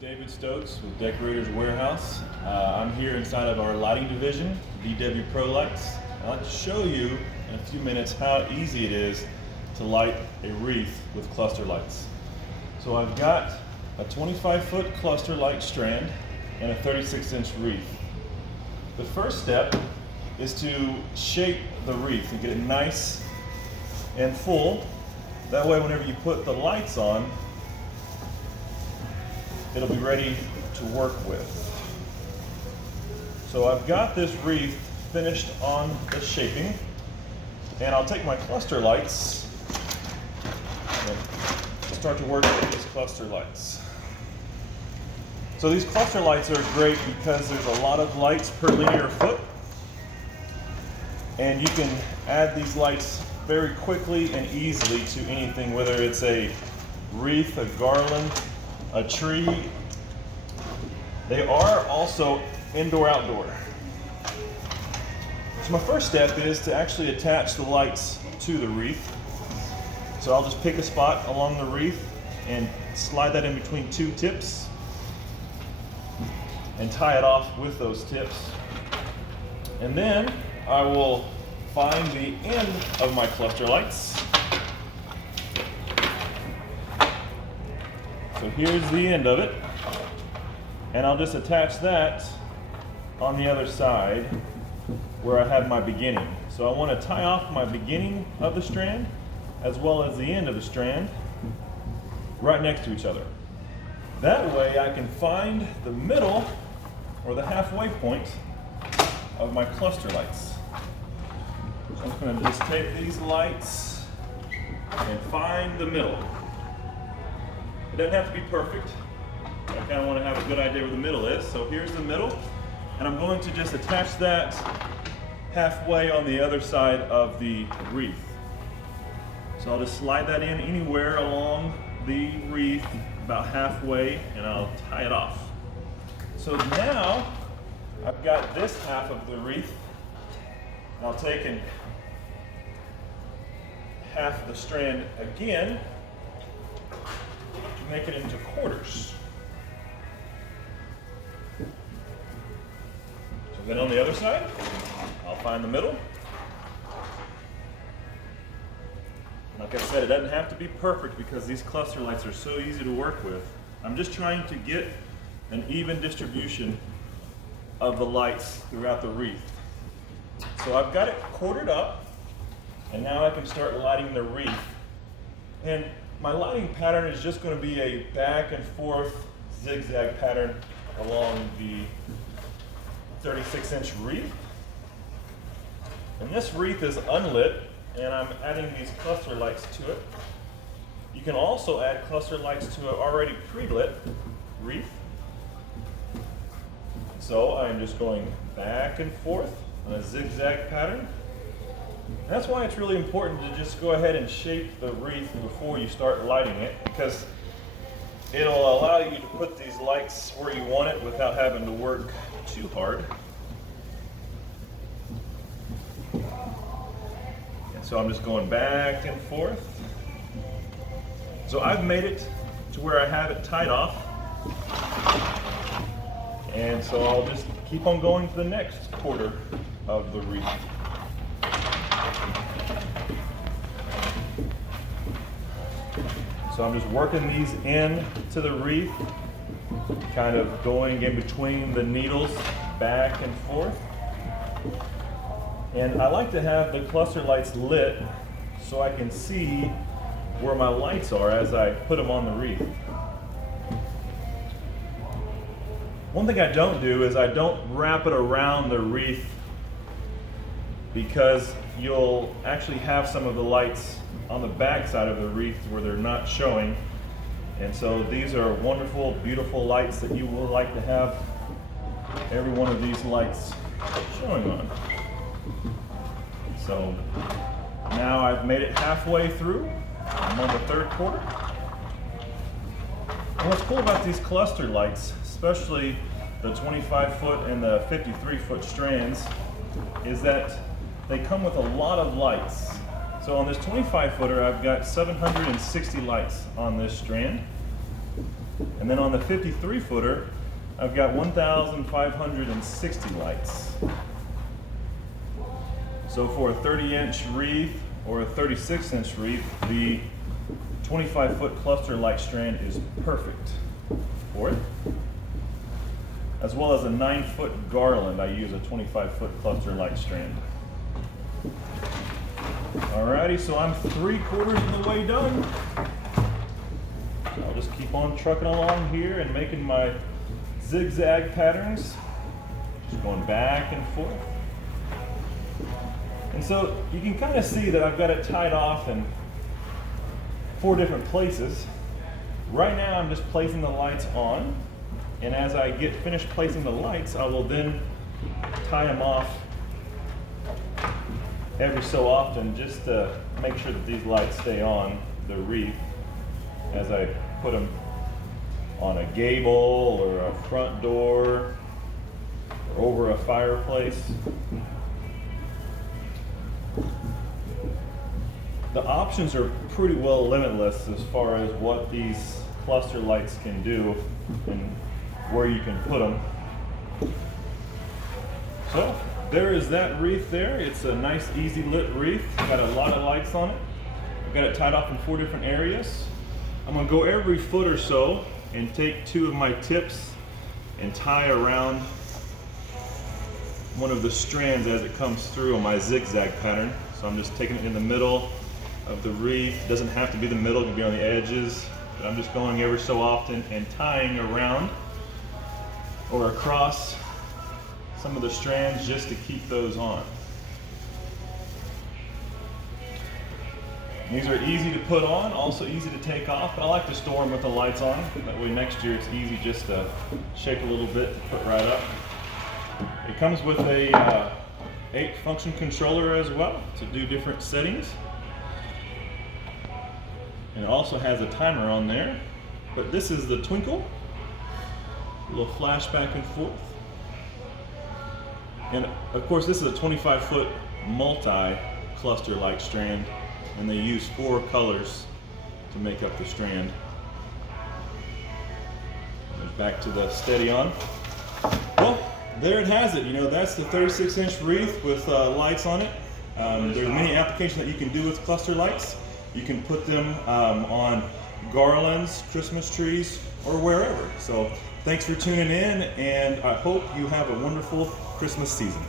David Stokes with Decorators Warehouse. I'm here inside of our lighting division, VW Pro Lights. I'd like to show you in a few minutes how easy it is to light a wreath with cluster lights. So I've got a 25-foot cluster light strand and a 36-inch wreath. The first step is to shape the wreath and get it nice and full. That way whenever you put the lights on, it'll be ready to work with. So I've got this wreath finished on the shaping, and I'll take my cluster lights and start to work with these cluster lights. So these cluster lights are great because there's a lot of lights per linear foot, and you can add these lights very quickly and easily to anything, whether it's a wreath, a garland, a tree. They are also indoor-outdoor. So my first step is to actually attach the lights to the wreath. So I'll just pick a spot along the wreath and slide that in between two tips and tie it off with those tips. And then I will find the end of my cluster lights. So here's the end of it, and I'll just attach that on the other side where I have my beginning. So I want to tie off my beginning of the strand as well as the end of the strand right next to each other. That way I can find the middle or the halfway point of my cluster lights. So I'm going to just take these lights and find the middle. It doesn't have to be perfect. I kind of want to have a good idea where the middle is. So here's the middle, and I'm going to just attach that halfway on the other side of the wreath. So I'll just slide that in anywhere along the wreath, about halfway, and I'll tie it off. So now I've got this half of the wreath, and I'll take and half the strand again to make it into quarters. So then on the other side, I'll find the middle. Like I said, it doesn't have to be perfect because these cluster lights are so easy to work with. I'm just trying to get an even distribution of the lights throughout the wreath. So I've got it quartered up, and now I can start lighting the wreath. And my lighting pattern is just going to be a back and forth zigzag pattern along the 36-inch wreath. And this wreath is unlit, and I'm adding these cluster lights to it. You can also add cluster lights to an already pre-lit wreath. So I'm just going back and forth on a zigzag pattern. And that's why it's really important to just go ahead and shape the wreath before you start lighting it, because it'll allow you to put these lights where you want it without having to work too hard. And so I'm just going back and forth. So I've made it to where I have it tied off. And so I'll just keep on going to the next quarter of the wreath. So I'm just working these in to the wreath, kind of going in between the needles back and forth. And I like to have the cluster lights lit so I can see where my lights are as I put them on the wreath. One thing I don't do is I don't wrap it around the wreath, because you'll actually have some of the lights on the back side of the wreath where they're not showing. And so these are wonderful, beautiful lights that you will like to have every one of these lights showing on. So now I've made it halfway through. I'm on the third quarter. And what's cool about these cluster lights, especially the 25-foot and the 53-foot strands, is that they come with a lot of lights. So on this 25-footer, I've got 760 lights on this strand. And then on the 53 footer, I've got 1,560 lights. So for a 30-inch wreath or a 36-inch wreath, the 25-foot cluster light strand is perfect for it. As well as a 9-foot garland, I use a 25-foot cluster light strand. Alrighty, so I'm 3/4 of the way done. So I'll just keep on trucking along here and making my zigzag patterns, just going back and forth. And so you can kind of see that I've got it tied off in 4 different places. Right now I'm just placing the lights on, and as I get finished placing the lights, I will then tie them off every so often just to make sure that these lights stay on the wreath as I put them on a gable or a front door or over a fireplace. The options are pretty well limitless as far as what these cluster lights can do and where you can put them. So there is that wreath there. It's a nice, easy lit wreath. Got a lot of lights on it. I've got it tied off in 4 different areas. I'm gonna go every foot or so and take 2 of my tips and tie around one of the strands as it comes through on my zigzag pattern. So I'm just taking it in the middle of the wreath. It doesn't have to be the middle, it can be on the edges, but I'm just going every so often and tying around or across some of the strands just to keep those on. These are easy to put on, also easy to take off, but I like to store them with the lights on. That way next year it's easy just to shake a little bit and put right up. It comes with a 8-function controller as well to do different settings. And it also has a timer on there. But this is the twinkle, a little flash back and forth. And of course this is a 25-foot multi-cluster light strand, and they use 4 colors to make up the strand. And back to the steady on. Well, there it has it. You know, that's the 36-inch wreath with lights on it. There's many applications that you can do with cluster lights. You can put them on garlands, Christmas trees, or wherever. So thanks for tuning in, and I hope you have a wonderful Christmas season.